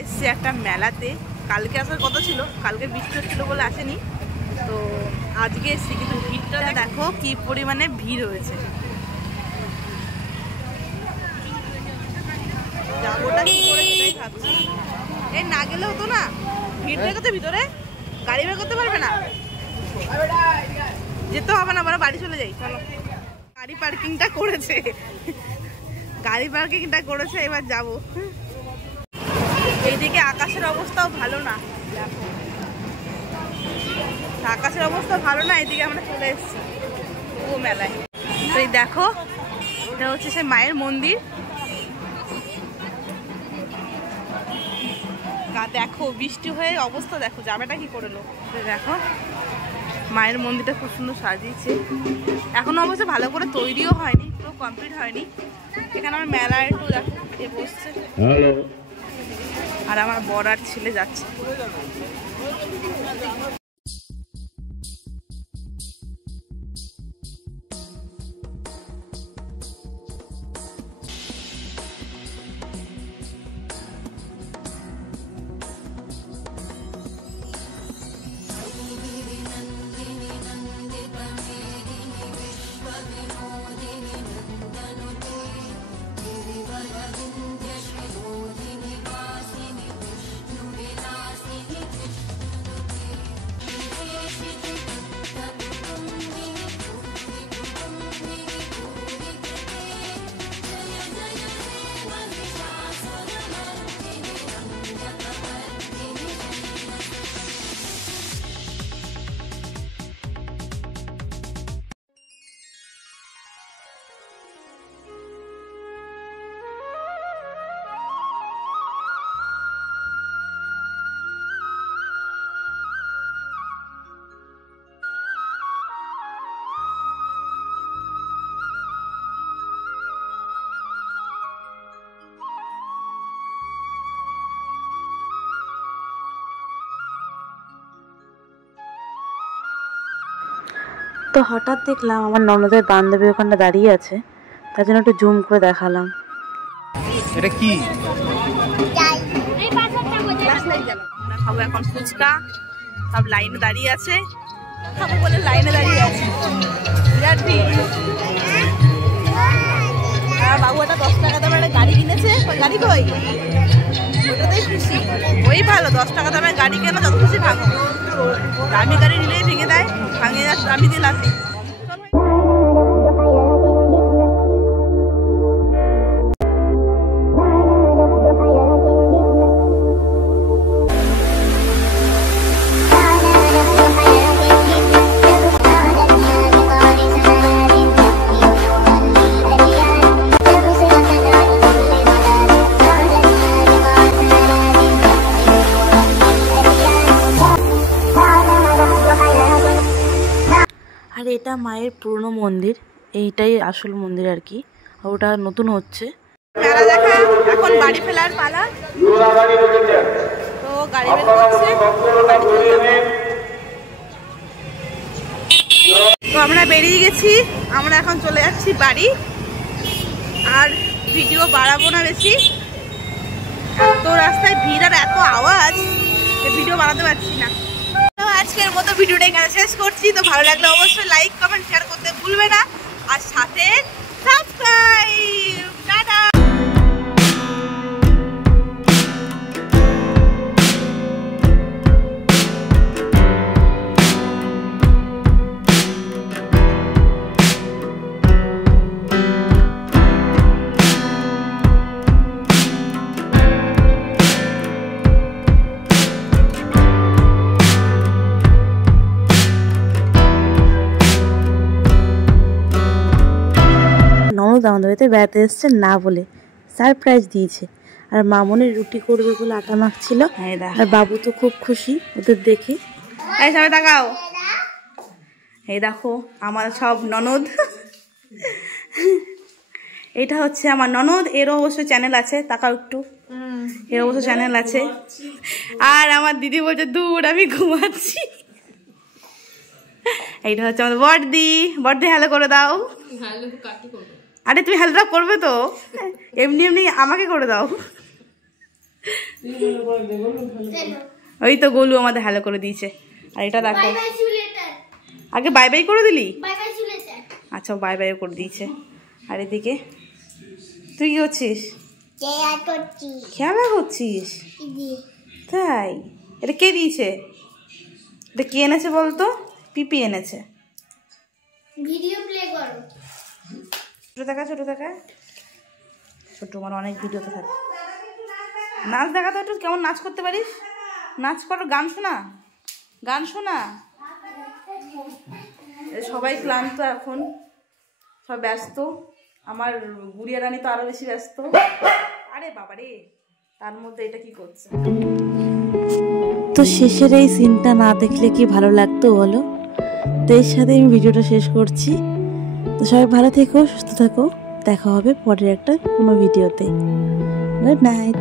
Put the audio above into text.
এসছে একটা মেলাতে, কালকে আসার কথা ছিল, কালকে বৃষ্টি হচ্ছিল বলে আসেনি, তো আজকে এসছি। কিন্তু ভিড়টা দেখো কি পরিমাণে ভিড় হয়েছে। যাবোটা কি করে সেটাই ভাবছি। এই না গেলে হতো না, ভিড় দেখো তো ভিতরে গাড়ি বের করতে পারবে না, যেতে হবে না, আমরা বাড়ি চলে যাই। চলো, গাড়ি পার্কিংটা করেছে, গাড়ি পার্কিংটা করেছে, এবার যাবো। এইদিকে আকাশের অবস্থাও ভালো না, আকাশের অবস্থা ভালো না, এদিকে আমরা চলে এসেছি ও মেলায়। তো এই দেখো, এটা হচ্ছে সে মায়ের মন্দির। দেখো বৃষ্টি হয়ে অবস্থা দেখো, যাবেটা কি করে লো। দেখো মায়ের মন্দিরটা খুব সুন্দর সাজিয়েছে, এখনো অবশ্য ভালো করে তৈরিও হয়নি, পুরো কমপ্লিট হয়নি। এখানে আমার মেলা একটু দেখো এ বসছে, আর আমার বর আর ছেলে যাচ্ছে। তো হঠাৎ দেখলাম আমার ননদের বান্ধবী ওখানটা দাঁড়িয়ে আছে, তার জন্য একটু জুম করে দেখালাম। এটা কি? খাবো এখন ফুচকা, সব লাইনে দাঁড়িয়ে আছে, খাবো বলে লাইনে দাঁড়িয়ে আছে। বিরাট ভিড়। বাবু একটা 10 টাকা দামের একটা গাড়ি কিনেছে, ওই গাড়ি কই, ওটাতেই খুশি। ওই ভালো, 10 টাকা দামের গাড়ি কেন, যত খুশি ভাঙো। দামি গাড়ি নিলেই ভেঙে দেয়, ভাঙে যা দামি দিয়ে লাভ নেই। আর এটা মায়ের পুরনো মন্দির, এইটাই আসল মন্দির আর কি, ওটা নতুন হচ্ছে। মেলা দেখা, এখন বাড়ি ফেরার পালা। তো গাড়ি বের করছে, তো আমরা বেরিয়ে গেছি, আমরা এখন চলে যাচ্ছি বাড়ি। আর ভিডিও বাড়াবো না বেশি, এত রাস্তায় ভিড় আর এত আওয়াজ, ভিডিও বানাতে পারছি না। আজকের মতো ভিডিওটা এখানে শেষ করছি। তো ভালো লাগলে অবশ্যই লাইক কমেন্ট শেয়ার করতে ভুলবে না, আর সাথে সাবস্ক্রাইব। টাটা। ননদ আমাদের বাড়িতে বেড়াতে এসছে না বলে সারপ্রাইজ দিয়েছে, আর মামনির রুটি করবে বলে আটা মাখছিল, আর বাবু তো খুব খুশি ওদের দেখে। এই সবাই তাকাও, এই দেখো আমার সব ননদ। এটা হচ্ছে আমার ননদ, এরও অবশ্য চ্যানেল আছে, তাকাও একটু, এর অবশ্য চ্যানেল আছে। আর আমার দিদি বলছে দূর আমি ঘুমাচ্ছি। এইটা হচ্ছে আমাদের বড়দি, বড়দি হ্যালো করে দাও। আরে তুমি হ্যালোটা করবে তো, এমনি এমনি আমাকে করে দাও। ওই তো গোলু আমাদের হ্যালো করে দিয়েছে। আর এটা দেখো, আগে বাই বাই করে দিলি? আচ্ছা, বাই বাই করে দিয়েছে। আর এদিকে তুই কি করছিস? খেলা করছিস? তাই? এটা কে দিয়েছে? এটা কে এনেছে বলতো? পিপি এনেছে। ভিডিও প্লে করো। ছোট দেখা, ছোট দেখা, ছোট মানে অনেক ভিডিওতে থাকে। নাচ দেখা তো, একটু কেমন নাচ করতে পারিস? নাচ করো, গান শোনা, গান শোনা। সবাই ক্লান্ত এখন, সব ব্যস্ত। আমার গুড়িয়া রানী তো আরো বেশি ব্যস্ত। আরে বাবা রে, তার মধ্যে এটা কি করছে? তো শেষের এই সিনটা না দেখলে কি ভালো লাগতো বলো? তো এর সাথে আমি ভিডিওটা শেষ করছি। তো সবাই ভালো থেকো, সুস্থ থাকো, দেখা হবে পরের একটা কোনো ভিডিওতে। Good night.